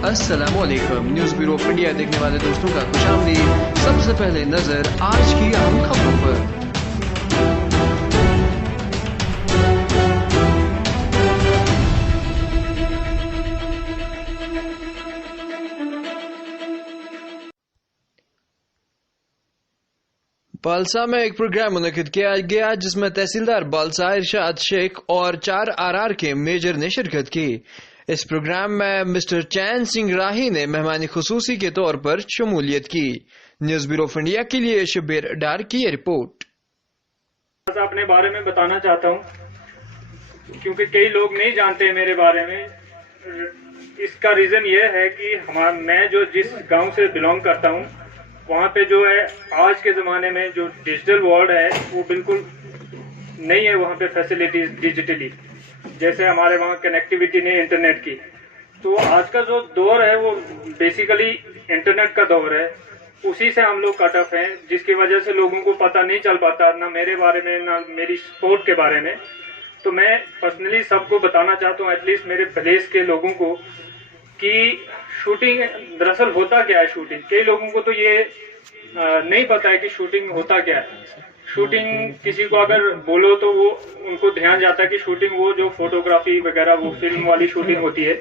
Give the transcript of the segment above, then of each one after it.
अस्सलामुअलैकुम। News bureau of India देखने वाले दोस्तों का खुशामदीद। सबसे पहले नजर आज की अहम खबरों पर। बालसा में एक प्रोग्राम मुनक्किद किया गया जिसमें तहसीलदार बालसा इरशाद शेख और 4 RR के मेजर ने शिरकत की। इस प्रोग्राम में मिस्टर चैन सिंह राही ने मेहमानी खुसूसी के तौर पर शमूलियत की। न्यूज़ ब्यूरो ऑफ इंडिया के लिए शबीर डार की रिपोर्ट। अपने बारे में बताना चाहता हूं क्योंकि कई लोग नहीं जानते मेरे बारे में। इसका रीजन ये है कि मैं जो जिस गांव से बिलोंग करता हूं वहाँ पे जो है आज के ज़माने में जो डिजिटल वर्ल्ड है वो बिल्कुल नहीं है। वहाँ पे फैसिलिटीज डिजिटली जैसे हमारे वहाँ कनेक्टिविटी नहीं इंटरनेट की। तो आज का जो दौर है वो बेसिकली इंटरनेट का दौर है। उसी से हम लोग कट ऑफ हैं, जिसकी वजह से लोगों को पता नहीं चल पाता ना मेरे बारे में ना मेरी स्पोर्ट के बारे में। तो मैं पर्सनली सबको बताना चाहता हूँ, एटलीस्ट मेरे प्रदेश के लोगों को, कि शूटिंग दरअसल होता क्या है। शूटिंग कई लोगों को तो ये नहीं पता है कि शूटिंग होता क्या है। शूटिंग किसी को अगर बोलो तो वो उनको ध्यान जाता है कि शूटिंग वो जो फोटोग्राफी वगैरह वो फिल्म वाली शूटिंग होती है।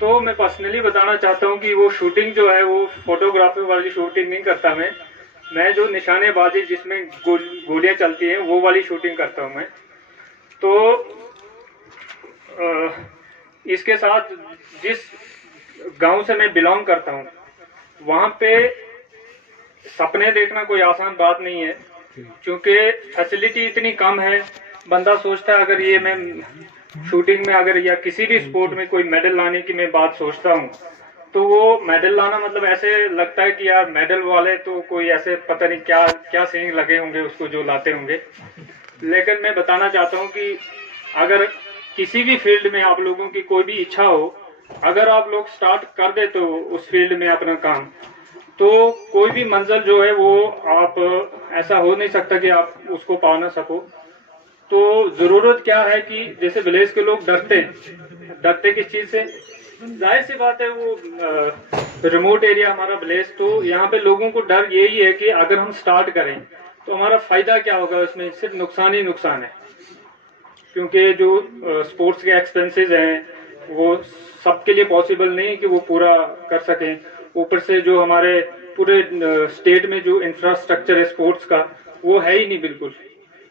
तो मैं पर्सनली बताना चाहता हूँ कि वो शूटिंग जो है वो फोटोग्राफी वाली शूटिंग नहीं करता मैं जो निशानेबाजी जिसमें गोलियां चलती हैं वो वाली शूटिंग करता हूँ मैं। तो इसके साथ जिस गांव से मैं बिलोंग करता हूँ वहाँ पे सपने देखना कोई आसान बात नहीं है, क्योंकि फैसिलिटी इतनी कम है। बंदा सोचता है अगर ये मैं शूटिंग में अगर या किसी भी स्पोर्ट में कोई मेडल लाने की मैं बात सोचता हूँ तो वो मेडल लाना मतलब ऐसे लगता है कि यार मेडल वाले तो कोई ऐसे पता नहीं क्या क्या सीन लगे होंगे उसको जो लाते होंगे। लेकिन मैं बताना चाहता हूँ कि अगर किसी भी फील्ड में आप लोगों की कोई भी इच्छा हो, अगर आप लोग स्टार्ट कर दे तो उस फील्ड में अपना काम, तो कोई भी मंजिल जो है वो आप ऐसा हो नहीं सकता कि आप उसको पा ना सको। तो जरूरत क्या है कि जैसे विलेज के लोग डरते किस चीज से, जाहिर सी बात है वो रिमोट एरिया हमारा विलेज, तो यहाँ पे लोगों को डर यही है कि अगर हम स्टार्ट करें तो हमारा फायदा क्या होगा, उसमें सिर्फ नुकसान ही नुकसान है। क्योंकि जो स्पोर्ट्स के एक्सपेंसेस हैं वो सबके लिए पॉसिबल नहीं है कि वो पूरा कर सकें। ऊपर से जो हमारे पूरे स्टेट में जो इंफ्रास्ट्रक्चर है स्पोर्ट्स का वो है ही नहीं बिल्कुल।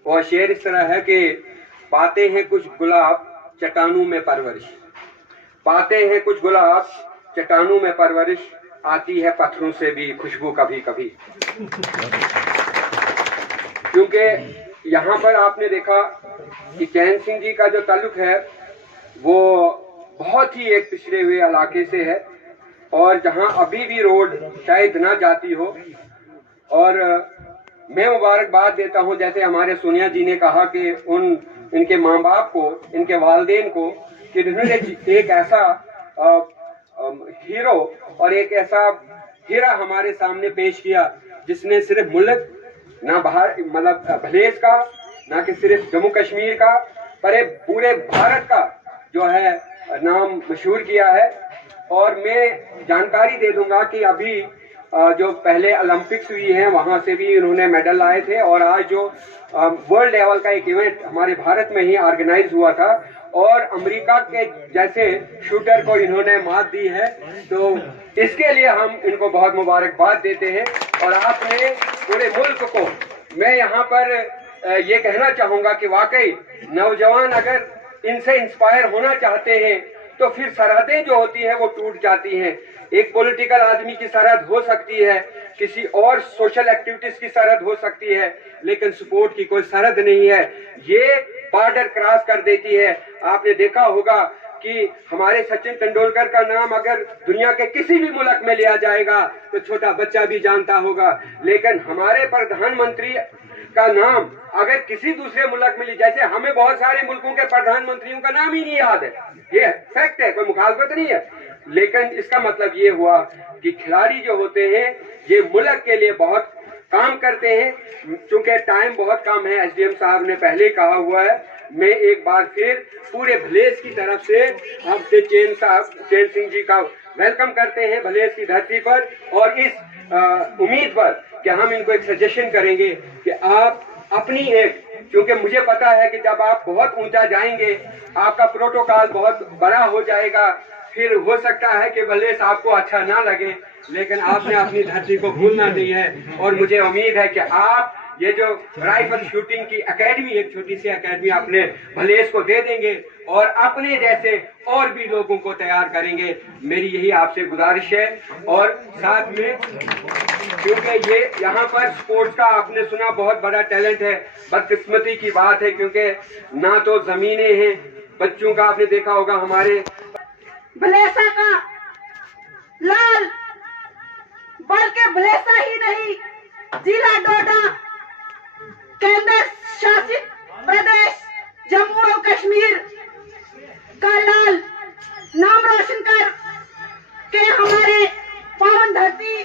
और शेर इस तरह है कि पाते हैं कुछ गुलाब चट्टानों में परवरिश, पाते हैं कुछ गुलाब चट्टानों में परवरिश, आती है पत्थरों से भी खुशबू कभी कभी। क्योंकि यहाँ पर आपने देखा कि चैन सिंह जी का जो ताल्लुक है वो बहुत ही एक पिछड़े हुए इलाके से है, और जहाँ अभी भी रोड शायद ना जाती हो। और मैं मुबारकबाद देता हूँ, जैसे हमारे सोनिया जी ने कहा कि इनके माँ बाप को, इनके वालिदैन को, कि इन्होंने एक ऐसा हीरो और एक ऐसा हीरा हमारे सामने पेश किया जिसने सिर्फ मुल्क ना बाहर मतलब भलेस का, ना कि सिर्फ जम्मू कश्मीर का, पर पूरे भारत का जो है नाम मशहूर किया है। और मैं जानकारी दे दूंगा कि अभी जो पहले ओलंपिक्स हुई हैं वहां से भी इन्होंने मेडल लाए थे, और आज जो वर्ल्ड लेवल का एक इवेंट हमारे भारत में ही ऑर्गेनाइज हुआ था और अमेरिका के जैसे शूटर को इन्होंने मात दी है। तो इसके लिए हम इनको बहुत मुबारकबाद देते हैं। और आपने पूरे मुल्क को, मैं यहाँ पर ये कहना चाहूंगा कि वाकई नौजवान अगर इनसे इंस्पायर होना चाहते हैं तो फिर सरहदें जो होती है वो टूट जाती हैं। एक पॉलिटिकल आदमी की सरहद हो सकती है, किसी और सोशल एक्टिविटीज की सरहद हो सकती है, लेकिन स्पोर्ट की कोई सरहद नहीं है। ये बॉर्डर क्रॉस कर देती है। आपने देखा होगा कि हमारे सचिन तेंदुलकर का नाम अगर दुनिया के किसी भी मुल्क में लिया जाएगा तो छोटा बच्चा भी जानता होगा, लेकिन हमारे प्रधानमंत्री का नाम अगर किसी दूसरे मुल्क में, जैसे हमें बहुत सारे मुल्कों के प्रधानमंत्रियों का नाम ही नहीं याद है, ये फैक्ट है, कोई मुखालफत नहीं है। लेकिन इसका मतलब ये हुआ कि खिलाड़ी जो होते हैं ये मुल्क के लिए बहुत काम करते हैं। चूंकि टाइम बहुत कम है, एसडीएम साहब ने पहले कहा हुआ है, मैं एक बार फिर पूरे विलेज की तरफ से आपसे चैन सिंह जी का वेलकम करते हैं भलेस की धरती पर, और इस उम्मीद पर कि हम इनको एक सजेशन करेंगे कि आप अपनी एक, क्योंकि मुझे पता है कि जब आप बहुत ऊंचा जाएंगे आपका प्रोटोकॉल बहुत बड़ा हो जाएगा, फिर हो सकता है कि भलेस आपको अच्छा ना लगे, लेकिन आपने अपनी धरती को भूलना नहीं है। और मुझे उम्मीद है कि आप ये जो राइफल शूटिंग की एकेडमी, एक छोटी सी एकेडमी अपने भलेस को दे देंगे और अपने जैसे और भी लोगों को तैयार करेंगे, मेरी यही आपसे गुजारिश है। और साथ में, क्योंकि ये यहाँ पर स्पोर्ट्स का आपने सुना बहुत बड़ा टैलेंट है, बदकिस्मती की बात है क्योंकि ना तो जमीनें हैं बच्चों का, आपने देखा होगा हमारे भलेसा का लाल, बल्कि भलेसा ही नहीं, जिला डोडा केंद्र शासित प्रदेश जम्मू और कश्मीर का लाल नाम रोशन कर के हमारे पावन धरती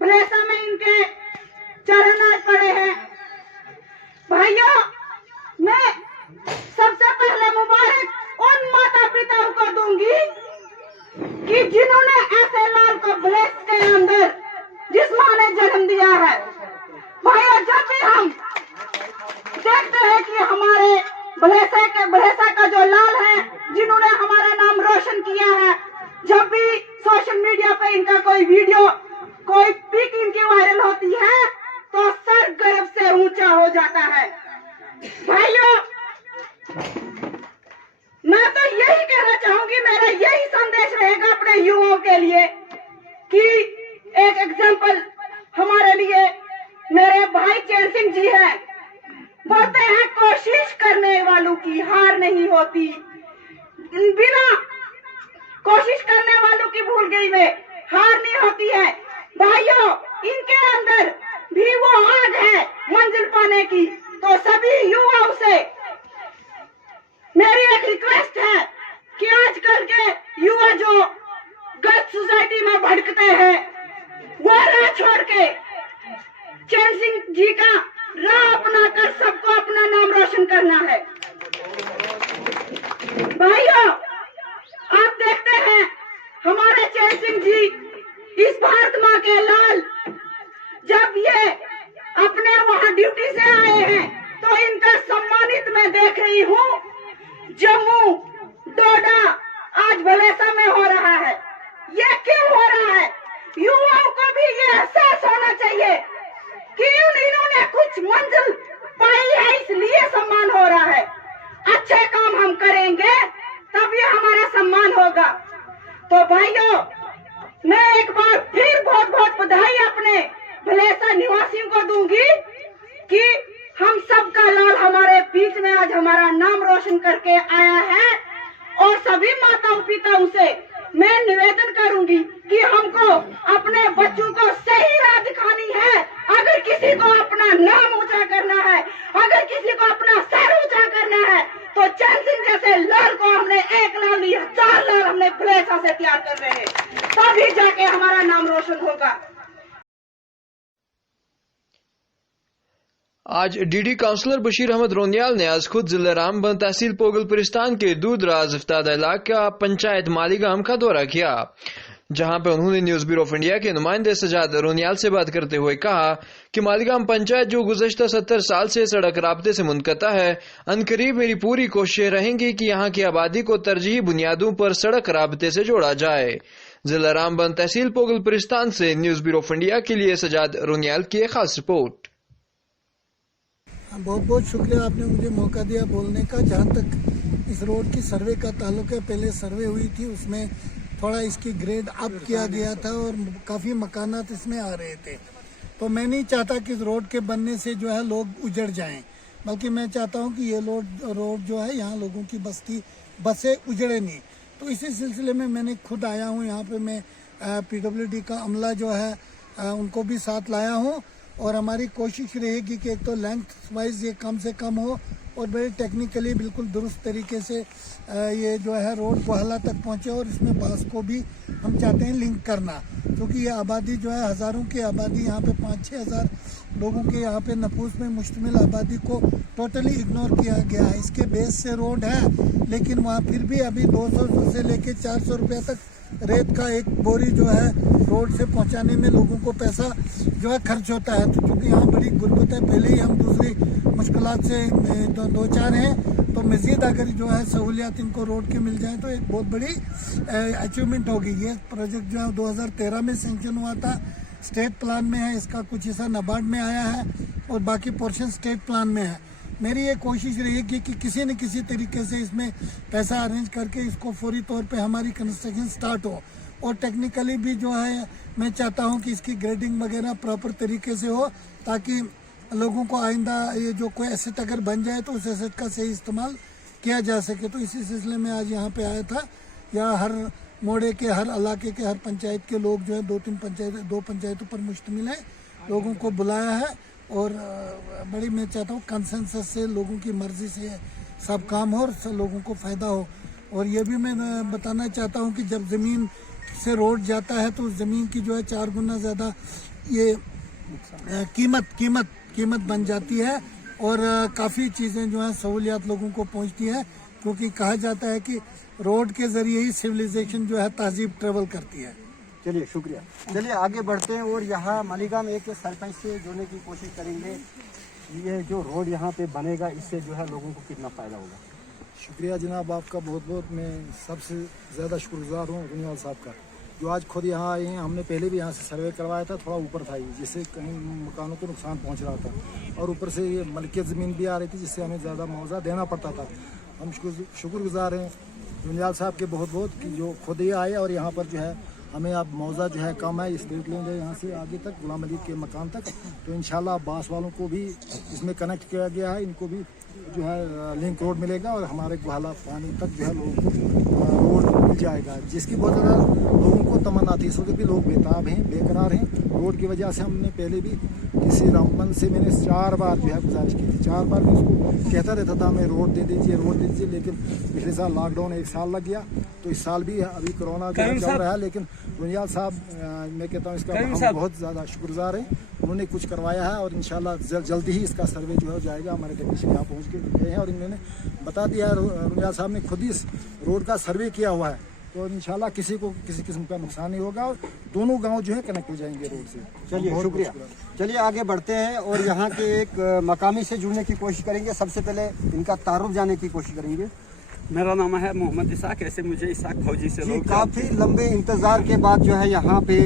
भलेसा में इनके चरण आज पड़े हैं। भाइयों, मैं सबसे पहले मुबारक उन माता पिताओं को दूंगी कि जिन्होंने ऐसे लाल को भलेस के अंदर जिस मां ने जन्म दिया है। भाइयों, जब भी हम देखते हैं कि हमारे भलेसा का जो लाल है, जिन्होंने हमारा नाम रोशन किया है, जब भी सोशल मीडिया पे इनका कोई वीडियो, कोई पिक इनकी वायरल होती है तो सर गर्व से ऊंचा हो जाता है। भाइयों, मैं तो यही कहना चाहूंगी, मेरा यही संदेश रहेगा अपने युवाओं के लिए कि एक एग्जाम्पल हमारे लिए मेरे भाई चैन सिंह जी है। बोलते हैं कोशिश करने वालों की हार नहीं होती, बिना कोशिश करने वालों की भूल गई मैं, हार नहीं होती है। भाइयों, इनके अंदर भी वो आग है मंजिल पाने की। तो सभी युवाओं से मेरी एक रिक्वेस्ट है कि आजकल के युवा जो गलत सोसाइटी में भटकते हैं, वो राह छोड़ के चैन सिंह जी का राह अपना कर सबको अपना नाम रोशन करना है। भाइयों, आप देखते हैं हमारे चैन सिंह जी इस भारत माँ के लाल, जब ये अपने वहां ड्यूटी से आए हैं तो इनका सम्मानित मैं देख रही हूँ। जम्मू डोडा आज भलेसा में हो रहा है। ये क्यों हो रहा है? युवाओं को भी ये एहसास होना चाहिए कि इन्होंने कुछ मंजिल पाई है, इसलिए सम्मान हो रहा है। अच्छे काम हम करेंगे तभी हमारा सम्मान होगा। तो भाइयों, मैं एक बार फिर बहुत बहुत बधाई अपने भलेसा निवासियों को दूंगी कि हम सबका लाल हमारे बीच में आज हमारा नाम रोशन करके आया है। और सभी माताओं पिताओं से मैं निवेदन करूंगी कि हमको अपने बच्चों को सही राह दिखानी है। अगर किसी को अपना नाम ऊंचा करना है, अगर किसी को अपना सर ऊंचा करना है, तो चैन सिंह जैसे लाल को हमने एक लाल नहीं 4 लाल हमने भलेसा से तैयार कर रहे हैं, तभी जाके हमारा नाम रोशन होगा। आज डीडी काउंसलर बशीर अहमद रोनियाल ने आज खुद जिला रामबन तहसील पोगलपुरिस्तान के दूरदराज इफ्तादा इलाका पंचायत मालीगाम का दौरा किया, जहां पे उन्होंने न्यूज ब्यूरो ऑफ इंडिया के नुमाइंदे सजाद रोनियाल से बात करते हुए कहा कि मालीगाम पंचायत जो गुज़श्ता 70 साल से सड़क राब्ते से मुनक़ता है, अनकरीब मेरी पूरी कोशिशें रहेंगी कि यहाँ की आबादी को तरजीही बुनियादों पर सड़क राब्ते से जोड़ा जाए। जिला रामबन तहसील पोगलपुरिस्तान से न्यूज ब्यूरो ऑफ इंडिया के लिए सजाद रोनियाल की एक खास रिपोर्ट। बहुत बहुत शुक्रिया, आपने मुझे मौका दिया बोलने का। जहाँ तक इस रोड की सर्वे का ताल्लुक है, पहले सर्वे हुई थी, उसमें थोड़ा इसकी ग्रेड अप किया गया था और काफ़ी मकानात इसमें आ रहे थे। तो मैं नहीं चाहता कि इस रोड के बनने से जो है लोग उजड़ जाएं, बल्कि मैं चाहता हूं कि ये रोड जो है यहाँ लोगों की बसें उजड़े नहीं। तो इसी सिलसिले में मैंने खुद आया हूँ यहाँ पे। मैं PWD का अमला जो है उनको भी साथ लाया हूँ और हमारी कोशिश रहेगी कि एक तो लेंथ वाइज ये कम से कम हो और बड़े टेक्निकली बिल्कुल दुरुस्त तरीके से ये जो है रोड कोहला तक पहुंचे। और इसमें बास को भी हम चाहते हैं लिंक करना, क्योंकि ये आबादी जो है हज़ारों की आबादी, यहाँ पे 5-6 हज़ार लोगों के यहाँ पे नफूस में मुश्तमिल आबादी को टोटली इग्नोर किया गया है। इसके बेस से रोड है, लेकिन वहाँ फिर भी अभी 200 से लेके 400 रुपये तक रेत का एक बोरी जो है रोड से पहुंचाने में लोगों को पैसा जो है खर्च होता है। तो चूँकि यहाँ बड़ी गुर्बत है, पहले ही हम दूसरी मुश्किलात से दो चार हैं, तो मज़ीद अगर जो है सहूलियात इनको रोड के मिल जाए तो एक बहुत बड़ी अचीवमेंट होगी। ये प्रोजेक्ट जो है 2013 में सेंक्शन हुआ था, स्टेट प्लान में है, इसका कुछ हिस्सा नाबार्ड में आया है और बाकी पोर्शन स्टेट प्लान में है। मेरी ये कोशिश रहेगी कि किसी न किसी तरीके से इसमें पैसा अरेंज करके इसको फौरी तौर पे हमारी कंस्ट्रक्शन स्टार्ट हो। और टेक्निकली भी जो है मैं चाहता हूँ कि इसकी ग्रेडिंग वगैरह प्रॉपर तरीके से हो, ताकि लोगों को आइंदा ये जो कोई एसेट अगर बन जाए तो उस एसेट का सही इस्तेमाल किया जा सके। तो इसी सिलसिले में आज यहाँ पे आया था। यहाँ हर मोड़े के, हर इलाके के, हर पंचायत के लोग जो है 2 पंचायतों पर मुश्तमिल है, लोगों को बुलाया है। और बड़ी मैं चाहता हूँ कंसेंसस से, लोगों की मर्जी से सब काम हो और सब लोगों को फ़ायदा हो। और ये भी मैं बताना चाहता हूँ कि जब ज़मीन से रोड जाता है तो उस ज़मीन की जो है 4 गुना ज़्यादा ये कीमत बन जाती है और काफ़ी चीज़ें जो हैं सहूलियात लोगों को पहुँचती है, क्योंकि कहा जाता है कि रोड के ज़रिए ही सिविलाइजेशन जो है तहजीब ट्रेवल करती है। चलिए शुक्रिया। चलिए आगे बढ़ते हैं और यहाँ मालीगाम एक सरपंच से जुड़ने की कोशिश करेंगे। ये जो रोड यहाँ पे बनेगा, इससे जो है लोगों को कितना फ़ायदा होगा? शुक्रिया जनाब, आपका बहुत बहुत मैं सबसे ज़्यादा शुक्रगुजार हूँ रुनियाल साहब का, जो आज खुद यहाँ आए हैं। हमने पहले भी यहाँ से सर्वे करवाया था, थोड़ा ऊपर था ये, जिससे कहीं मकानों को नुकसान पहुँच रहा था और ऊपर से ये मलकियत ज़मीन भी आ रही थी, जिससे हमें ज़्यादा मुआवजा देना पड़ता था। हम शुक्रगुजार हैं रुनियाल साहब के बहुत बहुत कि जो खुद ही आए और यहाँ पर जो है हमें अब मुआवजा जो है कम है, स्ट्रीट लेंगे यहाँ से आगे तक गुलाम अली के मकान तक। तो इंशाल्लाह बास वालों को भी इसमें कनेक्ट किया गया है, इनको भी जो है लिंक रोड मिलेगा और हमारे गुहाला पानी तक जो है लोगों को रोड मिल जाएगा, जिसकी बहुत ज़्यादा लोगों को तमन्ना थी। इस वक्त भी लोग बेताब हैं, बेकरार हैं रोड की वजह से। हमने पहले भी किसी रामबन से मैंने 4 बार जो है गुजारिश की थी, 4 बार मैं उसको कहता रहता था हमें रोड दे दीजिए, लेकिन पिछले साल लॉकडाउन 1 साल लग गया, तो इस साल भी अभी कोरोना चल रहा है। लेकिन रुनियाल साहब, मैं कहता हूँ इसका हम बहुत ज़्यादा शुक्रगुजार हैं, उन्होंने कुछ करवाया है और इंशाल्लाह जल्दी ही इसका सर्वे जो है जाएगा। हमारे टेक्नीशियन यहाँ पहुँच के गए हैं और इन्होंने बता दिया है, रुनियाल साहब ने खुद ही इस रोड का सर्वे किया हुआ है, तो इंशाल्लाह किसी को किसी किस्म का नुकसान नहीं होगा और दोनों गांव जो है कनेक्ट हो जाएंगे रोड से। चलिए शुक्रिया। चलिए आगे बढ़ते हैं और यहाँ के एक मकामी से जुड़ने की कोशिश करेंगे। सबसे पहले इनका तारुफ जाने की कोशिश करेंगे। मेरा नाम है मोहम्मद इसाक, ऐसे मुझे इसाक फौजी से लोग काफ़ी लंबे इंतज़ार के बाद जो है यहाँ पे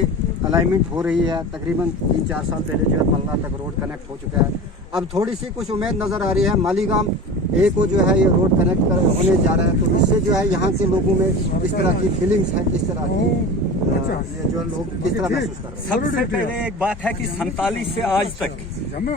अलाइनमेंट हो रही है। तकरीबन 3-4 साल पहले जो है पल्ला तक रोड कनेक्ट हो चुका है। अब थोड़ी सी कुछ उम्मीद नज़र आ रही है, मालीगाम ए को जो है ये रोड कनेक्ट होने जा रहा है, तो इससे जो है यहाँ के लोगों में इस तरह की फीलिंग्स है, किस तरह की जो लोग किस तरह महसूस कर रहे हैं? सबसे पहले एक बात है कि 47 से आज तक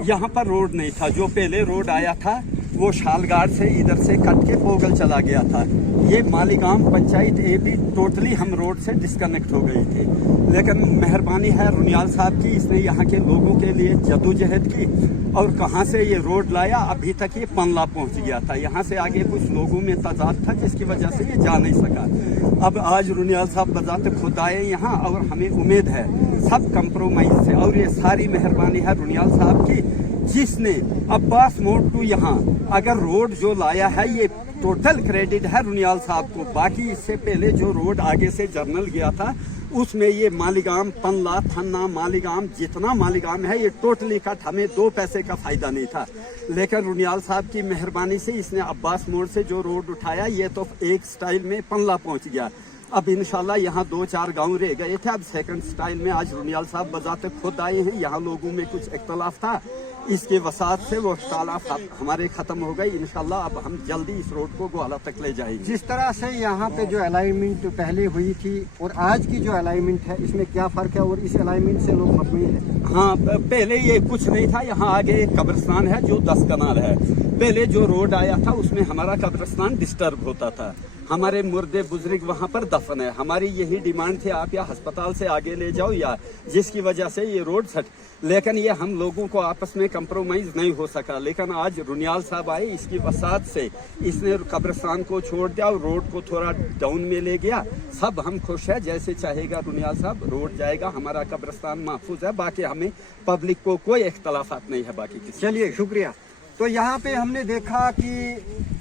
यहाँ पर रोड नहीं था। जो पहले रोड आया था वो शालगाड़ से इधर से कट के पोगल चला गया था। ये मालीगाम पंचायत ए भी टोटली हम रोड से डिस्कनेक्ट हो गए थे, लेकिन मेहरबानी है रुनियाल साहब की, इसने यहाँ के लोगों के लिए जदोजहद की और कहाँ से ये रोड लाया। अभी तक ये पंला पहुँच गया था, यहाँ से आगे कुछ लोगों में तजाद था जिसकी वजह से ये जा नहीं सका। अब आज रुनियाल साहब बजाते खुद आए यहाँ और हमें उम्मीद है सब कंप्रोमाइज से, और ये सारी मेहरबानी है रुनियाल साहब की, जिसने अब्बास मोड़ टू यहाँ अगर रोड जो लाया है ये टोटल क्रेडिट है रुनियाल साहब को। बाकी इससे पहले जो रोड आगे से जर्नल गया था उसमें ये मालीगाम, पनला, थन्ना, मालीगाम, जितना मालीगाम है ये टोटली कट, हमें 2 पैसे का फायदा नहीं था। लेकिन रुनियाल साहब की मेहरबानी से इसने अब्बास मोड़ से जो रोड उठाया ये तो एक स्टाइल में पनला पहुंच गया। अब इंशाल्लाह यहाँ 2-4 गांव रह गए थे, अब सेकंड स्टाइल में आज रुनियाल साहब बजाते खुद आए हैं। यहाँ लोगों में कुछ इख्तलाफ था, इसके वसात से वो इख्तलाफ हमारे खत्म हो गए। इंशाल्लाह अब हम जल्दी इस रोड को ग्वाला तक ले जाएंगे। जिस तरह से यहाँ पे जो अलाइनमेंट पहले हुई थी और आज की जो अलाइनमेंट है, इसमें क्या फ़र्क है और इस अलाइनमेंट से लोग मतमीन हैं? हाँ, पहले ये कुछ नहीं था। यहाँ आगे एक कब्रिस्तान है जो 10 कनाल है। पहले जो रोड आया था उसमें हमारा कब्रिस्तान डिस्टर्ब होता था। हमारे मुर्दे बुजुर्ग वहाँ पर दफन है। हमारी यही डिमांड थी, आप या अस्पताल से आगे ले जाओ या जिसकी वजह से ये रोड सट, लेकिन ये हम लोगों को आपस में कंप्रोमाइज नहीं हो सका। लेकिन आज रुनियाल साहब आए, इसकी वसात से इसने कब्रिस्तान को छोड़ दिया और रोड को थोड़ा डाउन में ले गया। सब हम खुश है, जैसे चाहेगा रुनियाल साहब रोड जाएगा, हमारा कब्रिस्तान महफूज है। बाकी हमें पब्लिक को कोई इख्तलाफात नहीं है बाकी किसी। चलिए शुक्रिया। तो यहाँ पे हमने देखा कि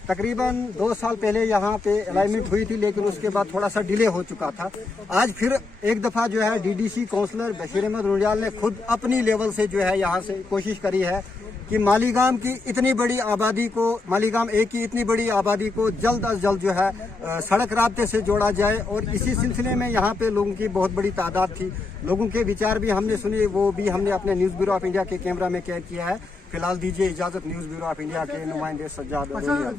तकरीबन 2 साल पहले यहाँ पे अलाइनमेंट हुई थी, लेकिन उसके बाद थोड़ा सा डिले हो चुका था। आज फिर एक दफ़ा जो है डीडीसी काउंसलर बशीर अहमद रुनियाल ने खुद अपनी लेवल से जो है यहाँ से कोशिश करी है कि मालीगाम की इतनी बड़ी आबादी को, मालीगाम एक की इतनी बड़ी आबादी को जल्द अज जल्द जो है सड़क राब्ते से जोड़ा जाए। और इसी सिलसिले में यहाँ पे लोगों की बहुत बड़ी तादाद थी। लोगों के विचार भी हमने सुने, वो भी हमने अपने न्यूज़ ब्यूरो ऑफ इंडिया के कैमरा में कैद किया है। फिलहाल दीजिए इजाजत न्यूज़ ब्यूरो ऑफ इंडिया के नुमाइंदे सज्जाद रुनियाल।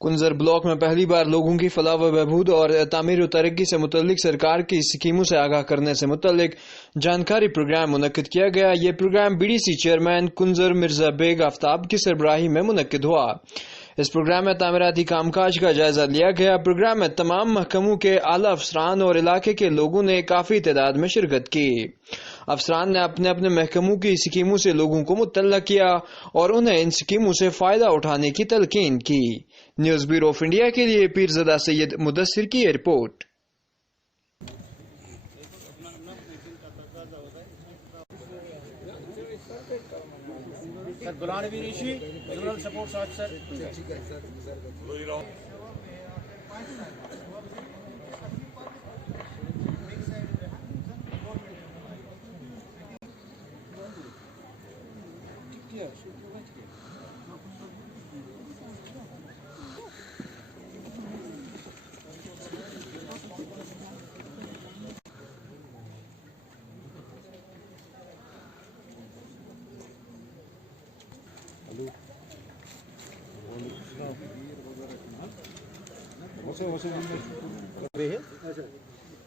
कुंजर ब्लॉक में पहली बार लोगों की फलाह व बहबूद और तामीर व तरक्की से मुतल्लिक सरकार की स्कीमों से आगाह करने से मुतल्लिक जानकारी प्रोग्राम मुनक्किद किया गया। ये program BDC chairman Kunjar Mirza Baig Aftab की सरबराही में मुनक्किद हुआ। इस प्रोग्राम में तामीराती कामकाज का जायजा लिया गया। प्रोग्राम में तमाम महकमों के आला अफसरान और इलाके के लोगों ने काफी तादाद में शिरकत की। अफसरान ने अपने अपने महकमों की स्कीमों से लोगों को मुतल्ला किया और उन्हें इन स्कीमों से फायदा उठाने की तलकीन की। न्यूज़ ब्यूरो ऑफ इंडिया के लिए पीरज़दा सैयद मुदस्सिर की रिपोर्ट।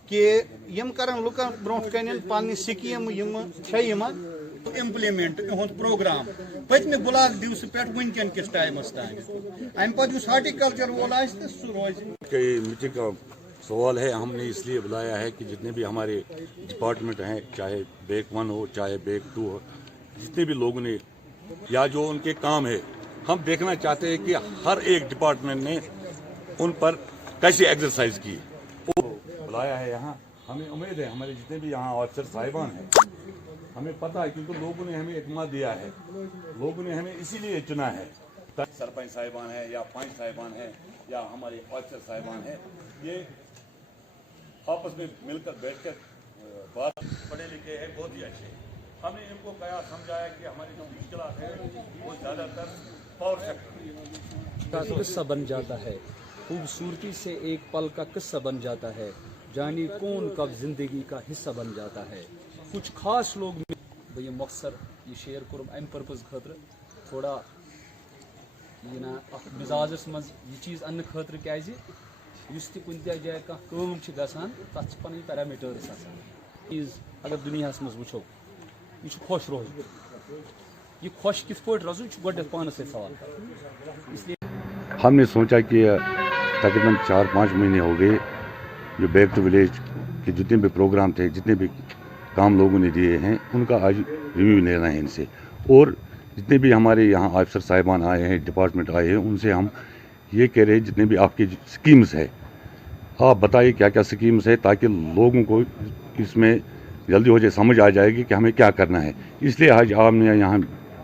कि यम करन लुकन ब्रोह कन पन्नी स्कीम यम इम्प्लीमेंट इहुंद प्रोग्राम पत्मे ब्लॉक दिवस पे वनकन किस टाइमस तान अम पे हार्टिकल्चर वोल सह रोज। मीटिंग का सवाल है, हमने इसलिए बुलाया है कि जितने भी हमारे डिपार्टमेंट हैं, चाहे बैक 1 हो चाहे बैक 2 हो, जितने भी लोगों ने या जो उनके काम है, हम देखना चाहते हैं कि हर एक डिपार्टमेंट ने उन पर कैसे एक्सरसाइज की। वो बुलाया है यहाँ। हमें उम्मीद है हमारे जितने भी यहाँ ऑफिसर साहिबान हैं, हमें पता है क्योंकि लोगों ने हमें इत्मीनान दिया है, लोगों ने हमें इसीलिए चुना है। सरपंच साहिबान है या पंच साहिबान है या हमारे ऑफिसर साहिबान है, ये आपस में मिलकर बैठकर बात, पढ़े लिखे हैं, बहुत ही अच्छे। हमने इनको कहा समझाया कि हमारी जो मुश्किलात है वो ज़्यादातर पावर सेक्टर का किस्सा बन जाता है, खूबसूरती से एक पल का किस्सा बन जाता है, जानी कौन कब जिंदगी का हिस्सा बन जाता है। कुछ खास लोग बह यह मकसद ये शेयर कर अम पर्पज खतर थोड़ा यह ना मिजाजस मज यह चीज़ अन्न खतर क्या कुन जाए कम तथ पन पैरामीटर्स चीज़ अगर दुनिया मज वो यह खुश रोज, यह खुश कित पे रोज गो पान से सवाल। इसलिए हमने सोचा कि तकरीबन 4-5 महीने हो गए जो बैक टू विलेज के जितने भी प्रोग्राम थे, जितने भी काम लोगों ने दिए हैं, उनका आज रिव्यू लेना है इनसे। और जितने भी हमारे यहाँ ऑफिसर साहिबान आए हैं, डिपार्टमेंट आए हैं, उनसे हम ये कह रहे हैं जितने भी आपकी स्कीम्स है आप बताइए क्या क्या स्कीम्स है, ताकि लोगों को इसमें जल्दी हो जाए, समझ आ जाएगी कि हमें क्या करना है। इसलिए आज हमने यहाँ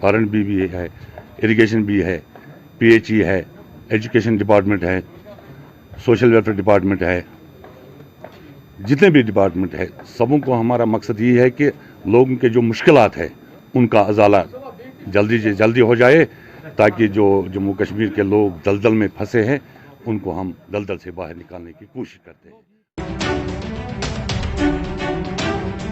R&B भी है, इरिगेशन भी है, PHE है, एजुकेशन डिपार्टमेंट है, सोशल वेलफेयर डिपार्टमेंट है, जितने भी डिपार्टमेंट है, सबों को हमारा मकसद ये है कि लोगों के जो मुश्किलात है उनका अजाला जल्दी से जल्दी हो जाए, ताकि जो जम्मू कश्मीर के लोग दलदल में फंसे हैं उनको हम दलदल से बाहर निकालने की कोशिश करते हैं।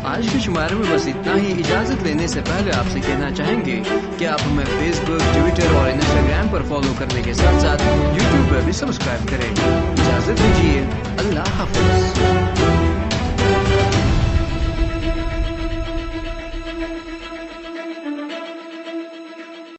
आज के शुमारे में बस इतना ही। इजाजत लेने से पहले आपसे कहना चाहेंगे कि आप हमें फेसबुक, ट्विटर और इंस्टाग्राम पर फॉलो करने के साथ साथ यूट्यूब पर भी सब्सक्राइब करें। इजाजत दीजिए, अल्लाह हाफ़िज़।